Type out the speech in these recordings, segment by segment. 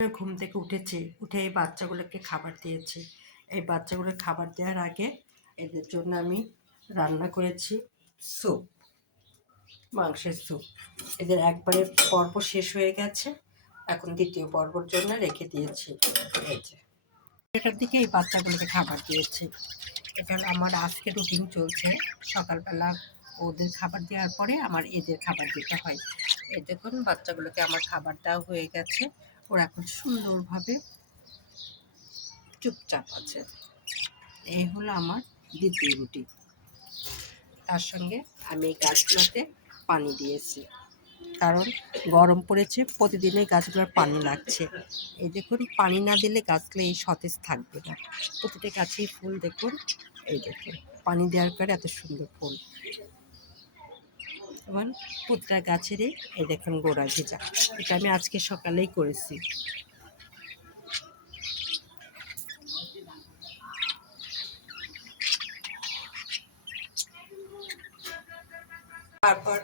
ঘুম থেকে উঠেছি, উঠে এই বাচ্চাগুলোকে খাবার দিয়েছি। এই বাচ্চাগুলোর খাবার দেওয়ার আগে এদের জন্য আমি রান্না করেছি স্যুপ, মাংসের স্যুপ। এদের একবারে পর্ব শেষ হয়ে গেছে, এখন দ্বিতীয় পর্বর জন্য রেখে দিয়েছি। এই যে এটার দিকে এই বাচ্চাগুলোকে খাবার দিয়েছি। এটা আমার আজকে রুটিন চলছে। সকালবেলা ওদের খাবার দেওয়ার পরে আমার এদের খাবার দিতে হয়। এই দেখুন বাচ্চাগুলোকে আমার খাবার দেওয়া হয়ে গেছে, ওরা এখন সুন্দরভাবে চুপচাপ আছে। এই হলো আমার দ্বিতীয় রুটি। তার সঙ্গে আমি এই গাছগুলোতে পানি দিয়েছি, কারণ গরম পড়েছে, প্রতিদিনই গাছগুলোর পানি লাগছে। এই দেখুন, পানি না দিলে গাছগুলো এই সতেজ থাকবে না। প্রতিটা গাছেই ফুল দেখুন, এই দেখুন পানি দেওয়ার পরে এত সুন্দর ফুল। এবং প্রতিটা গাছেরই এই দেখুন গোড়া ভেজা। এটা আমি আজকে সকালেই করেছি। তারপর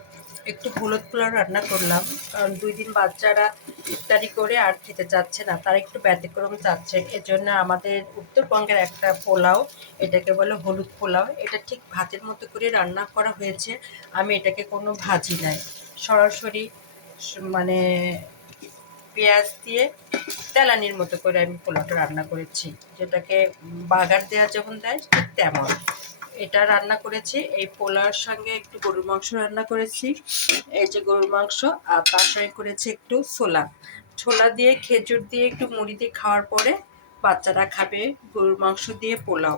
একটু হলুদ পোলাও রান্না করলাম, কারণ 2 দিন বাচ্চারা ইফতারি করে আর খেতে চাচ্ছে না, তারা একটু ব্যতিক্রম চাচ্ছে। এজন্য আমাদের উত্তরবঙ্গের একটা পোলাও, এটাকে বলে হলুদ পোলাও। এটা ঠিক ভাতের মতো করে রান্না করা হয়েছে। আমি এটাকে কোনো ভাজি নাই, সরাসরি মানে পেঁয়াজ দিয়ে তেলানির মতো করে আমি পোলাওটা রান্না করেছি, যেটাকে বাগার দেওয়া যেমন দেয় ঠিক তেমন। এটা রান্না করেছি। এই পোলাওর সঙ্গে একটু গরুর মাংস রান্না করেছি, এই যে গরুর মাংস। আর তার সঙ্গে করেছি একটু ছোলা দিয়ে, খেজুর দিয়ে, একটু মুড়ি দিয়ে খাওয়ার পরে বাচ্চারা খাবে গরুর মাংস দিয়ে পোলাও।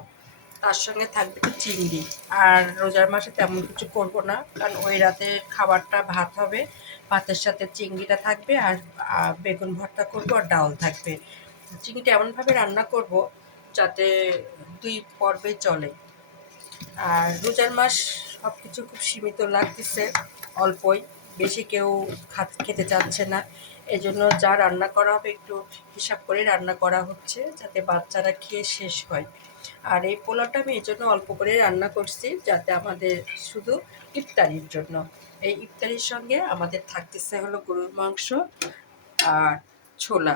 তার সঙ্গে থাকবে একটু চিংড়ি। আর রোজার মাসে তেমন কিছু করব না, কারণ ওই রাতের খাবারটা ভাত হবে, ভাতের সাথে চিংড়িটা থাকবে, আর বেগুন ভর্তা করবো, আর ডাল থাকবে। চিংড়িটা এমনভাবে রান্না করব যাতে 2 পর্বে চলে। আর রোজার মাস সব কিছু খুব সীমিত লাগতেছে, অল্পই, বেশি কেউ খেতে চাচ্ছে না। এই জন্য যা রান্না করা হবে একটু হিসাব করে রান্না করা হচ্ছে, যাতে বাচ্চারা খেয়ে শেষ হয়। আর এই পোলাওটা আমি এই জন্য অল্প করে রান্না করছি, যাতে আমাদের শুধু ইফতারির জন্য। এই ইফতারির সঙ্গে আমাদের থাকতেছে হলো গরুর মাংস আর ছোলা,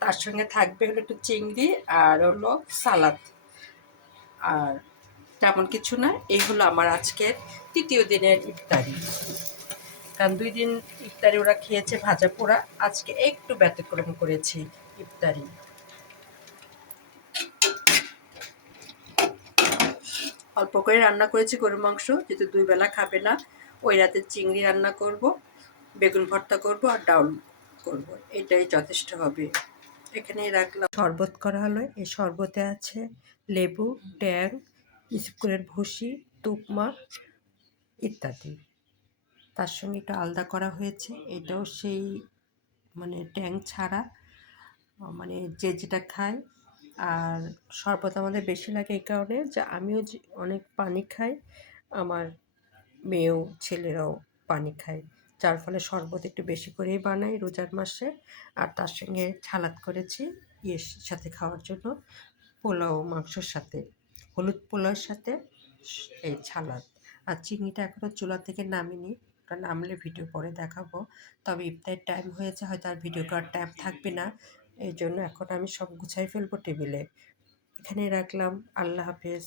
তার সঙ্গে থাকবে হলো একটু চিংড়ি আর হলো সালাদ। আর তেমন কিছু না। এই হলো আমার আজকের তৃতীয় দিনের ইফতারি, কারণ 2 দিন ইফতারি ওরা খেয়েছে ভাজা পোড়া, আজকে একটু ব্যতিক্রম করেছি ইফতারি। অল্প করে রান্না করেছি গরুর মাংস, যেহেতু 2 বেলা খাবে না। ওই রাতে চিংড়ি রান্না করব, বেগুন ভর্তা করব, আর ডাউল করব, এটাই যথেষ্ট হবে। এখানেই রাখলাম। শরবত করা হলো, এই শরবতে আছে লেবু, ট্যাং, স্কুলের ভুসি, তুকমা ইত্যাদি। তার সঙ্গে একটু আলাদা করা হয়েছে, এটাও সেই মানে ট্যাং ছাড়া, মানে যে যেটা খায়। আর শরবত আমাদের বেশি লাগে এই কারণে যে আমিও যে অনেক পানি খাই, আমার মেয়েও ছেলেরাও পানি খায়, যার ফলে শরবত একটু বেশি করেই বানাই রোজার মাসে। আর তার সঙ্গে সালাদ করেছি ইয়ের সাথে খাওয়ার জন্য, পোলাও মাংসর সাথে, হলুদ পোলাওর সাথে এই সালাদ। আর চিংড়িটা এখনও চুলা থেকে নামিনি, কারণ নামলে ভিডিও পরে দেখাবো। তবে ইফতারের টাইম হয়েছে, হয়তো আর ভিডিও করার টাইম থাকবে না, এই জন্য এখন আমি সব গুছাই ফেলবো টেবিলে। এখানেই রাখলাম। আল্লাহ হাফেজ।